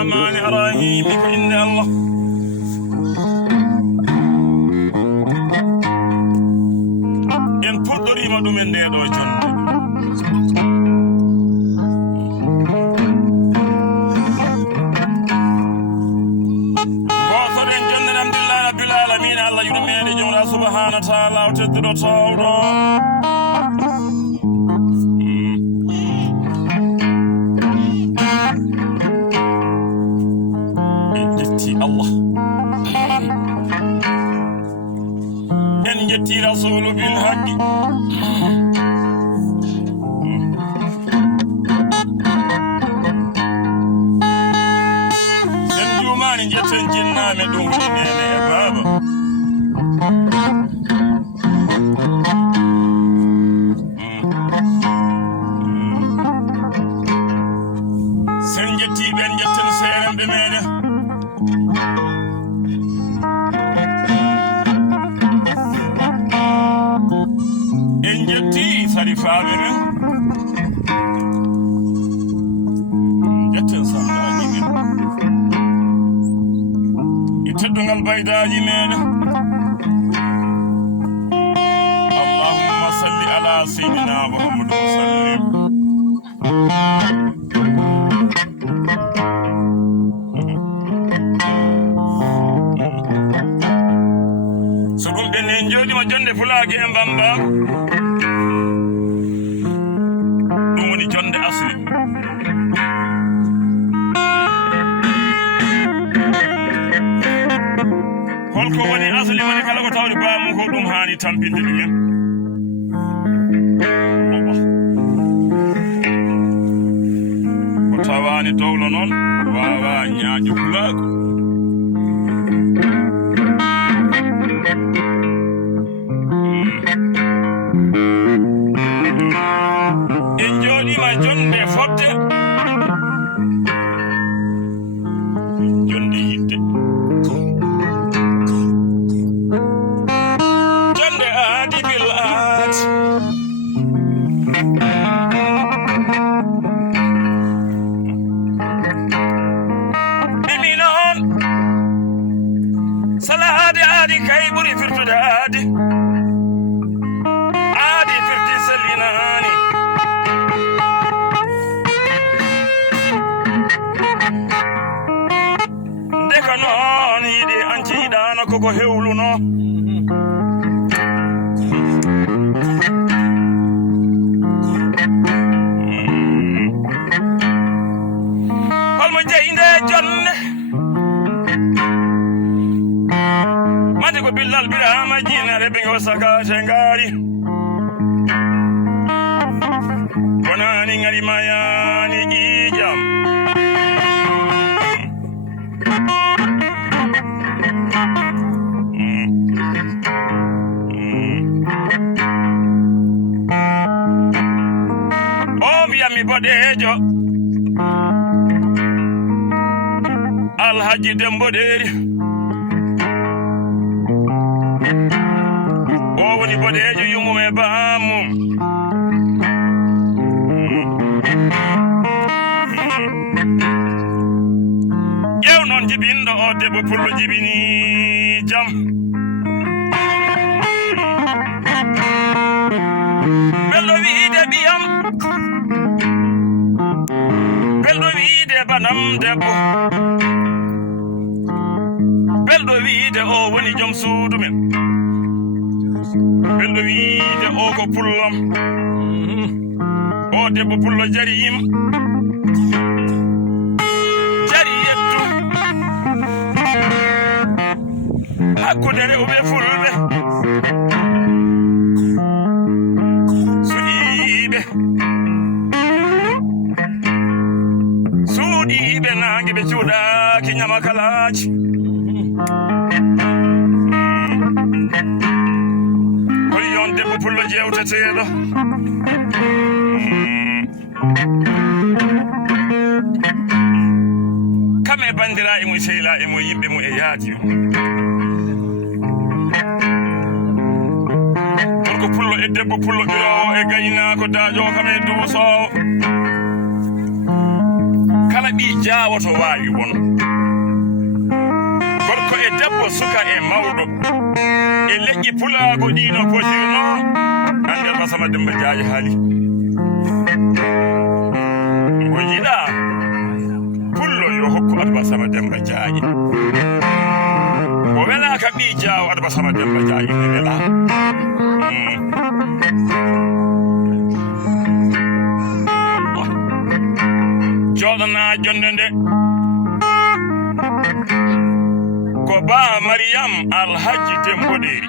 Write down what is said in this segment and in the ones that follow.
الرحمن الرحيم فإن الله en puɗɗorima ɗumen nde ɗo jonde gotoɗen jonde alhamdulillah rabbil alamin Allah yurmede jomra subhanahu wa ta'ala o tedduɗo tawɗo jetti rasulu bil haqqi sen jumani jetten jinname ɗum woni nene e baba sen jetti ɓen jetten seeremɓe meɗen sarifaɓe men jetten sandaji men e teddungal baydaji meɗen allahumma salli ala sayyidina muhammadu sallim so ɗum ɓen en jooɗima jonde fulake e mbamba jonde asli holko woni asli woni kala ko tawde baamu ko ɗum hani tampinde ɗumen ko tawani dowlo noon wawa ñaaƴo pulaako jonde fodde jonde yidde jonde aadi bil aati ɗimi noon salaade aadi kay ɓuri firtude aadi aadi firti sellinaani ndeka noon yiɗi an ciiɗano koko hewluno holmo jeyinde jonde mande ko billal birama jinare ɓe ngo sakate ngaari wonani ngari mayani ƴiƴam mi boɗejo alhaji demboɗeri o woni boɗejo yumum e bamum ƴew noon jibinɗo o debbo pullo jibini jam belɗo wiide ɓiyam belɗo wiide banam debbo belɗo wiide o woni joom suudu men belɗo wiide o ko pullam o debbo pullo jari yim jari yettu hakkude rewɓe fulɓe suɗiɓe suuɗiɓe nangue ɓe cuuɗaki ñama kalaji holi yon debbo pullo jewteteɗo kame bandira emo sehila emo yimɓe mo e yaadi gorko pullo e debbo pullo ɓirowo e gaynako daƴo kam e duusowo kala ɓi jawoto wawi won gorko e debbo suka e mawɗo e leƴƴi pulago ɗino posirno ande Albasama Demba Diaye haali ko yiɗa pullo yo hokku Albasama Demba Diaye o welaka ɓi jawo Albasama Demba Diaye ne wela joɗana jonde nde ko ba Mariam Alhaji Demboɗeri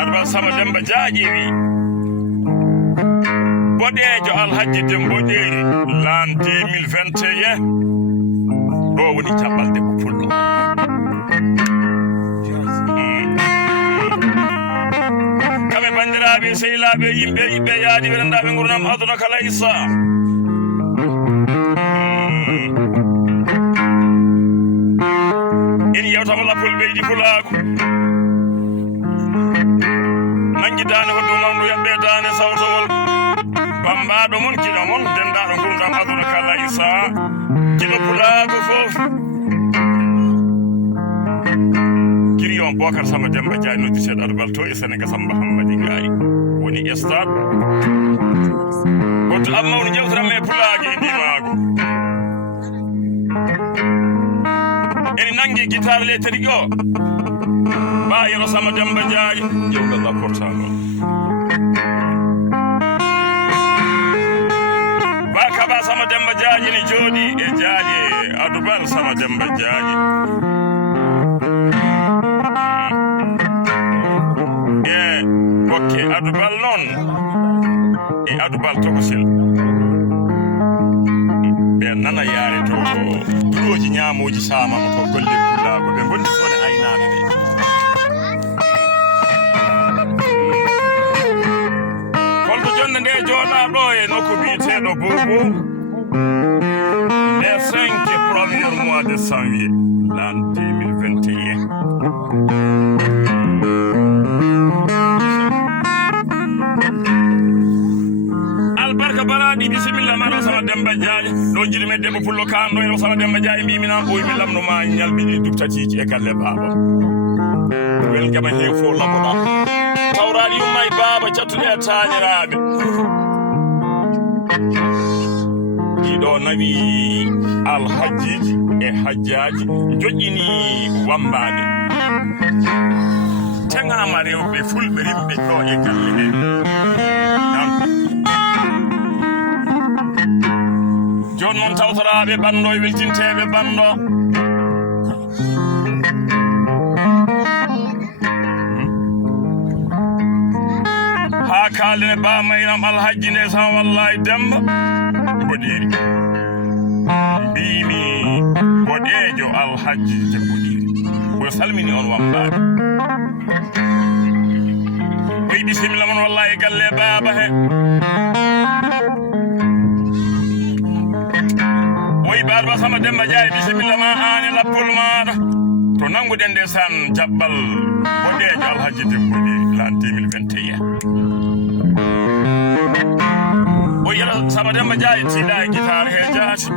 Albasama Demba Diaye wi boɗejo Alhaji Demboɗeri l'an 2021 ɗo woni jaɓɓalde ko pullo kamɓe bandiraɓe sehilaɓe yimɓe yaadi ɓe rendaɓe gurdam aduna kala issa en yewtama lappol ɓeydi pulago nanguidani ko ɗum mamdu yaɓɓetani sawtowol bambaɗo mon kiɗo mon dendaɗo gurdam aduna kala issa kiɗo pulago foof kiri on Bocar Sama Demba Diaye nodditeɗo Arbal to e Sénégal Samba Hammadi Gaye woni stade goto ammawno jewtoram e pulague e ndimago ene nangue guitare lettéri o ba yero Sama Demba Diaye jewgal lapporta noon ba kaba Sama Demba Diaye ne jooɗi e jaaƴe Adoubal Sama Demba Diaye e gokke Adoubal noon e Adoubal tokosel ɓe nana yaare to duroji ñamoji samama to golle pulago ɓe gondi sone aynaɓe ɓe holto jonde nde jooɗa ɗo e nokku biyeteɗo Bobo les 5 premiers mois de janvier l'an 2021 albarka baraɗi bisimilla ma Sama Demba Diaye ɗo jiɗi men debbo pullo kanɗo e Sama Demba Diaye mbimina ɓoymi lamnoma ñalɓiɗi dubtatiji e galle baba wel gama heew fo lamoɗa tawraɗi yumma e baba cattuɗe e tañiraɓe ɗiɗo nawi alhajjiji e hajjaji joƴƴini wambaɓe tegama rewɓe fulɓe rimɓe ɗo e galle he joni noon tawtoraɓe ɓanɗo e weltinteɓe ɓanɗo ha kalden e ba Mariam Alhaji nde san wallahi Demba Boɗeri mbimi boɗejo Alhaji Demboɗeri oyo salmini on wambaɓe ɓey bisimilla mon wallahi galle baba he Albasama Demba Diaye bisimilla ma ane lappol maɗa to nanguɗen nde san jaɓɓal boɗejo Alhaji Demboɗeri l'an 2021 o yiyata Sama Demba Diaye tiiɗa e guitare he jaati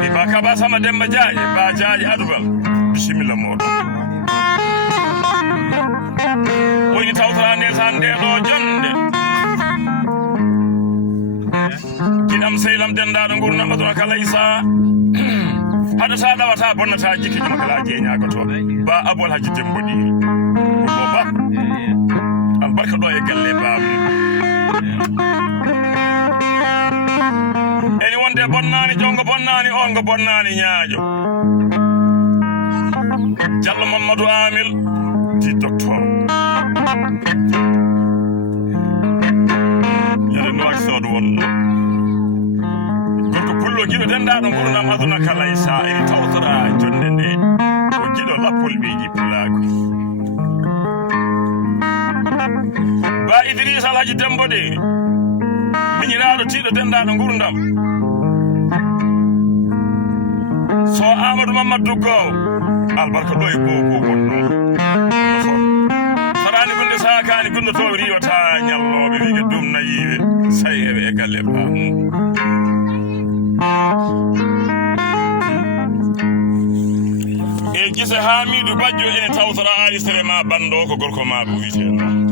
mi ba kaba Sama Demba Diaye ba jaaji Adoubal bisimilla moɗon o yini tawtora nde san nde ɗo jonde kiɗam sehlam dendaɗo gurdam aduna kala issa haɗa sa ɗawata bonnata jikki jama kala jeeñagoto ba Abou Alhaji Demboɗeri ko ba albarka ɗo e galle baba eni wonde bonnani jongo bonnani on go bonnani ñaaƴo Diallo Mamadou Amil di docteur yede no aksoɗo wonno gorko pullo giɗo dendaɗo gurdam aduna kala issa ene tawtora jonde nde ko giɗo lappol ɓeji pulago ba Idrissa Alhaji Demboɗeri miñiraɗo tiiɗo dendaɗo gurdam so Amadou Mamadou Gow albarka ɗo e Bobo wonno sarani ko hande sakani gundotoɓe riwata ñalloɓe wiige dum nayiɓe sayeɓe e galle baba e gise Hamidou Badjo ene tawtora alisere ma bando ko gorko ma bo witeno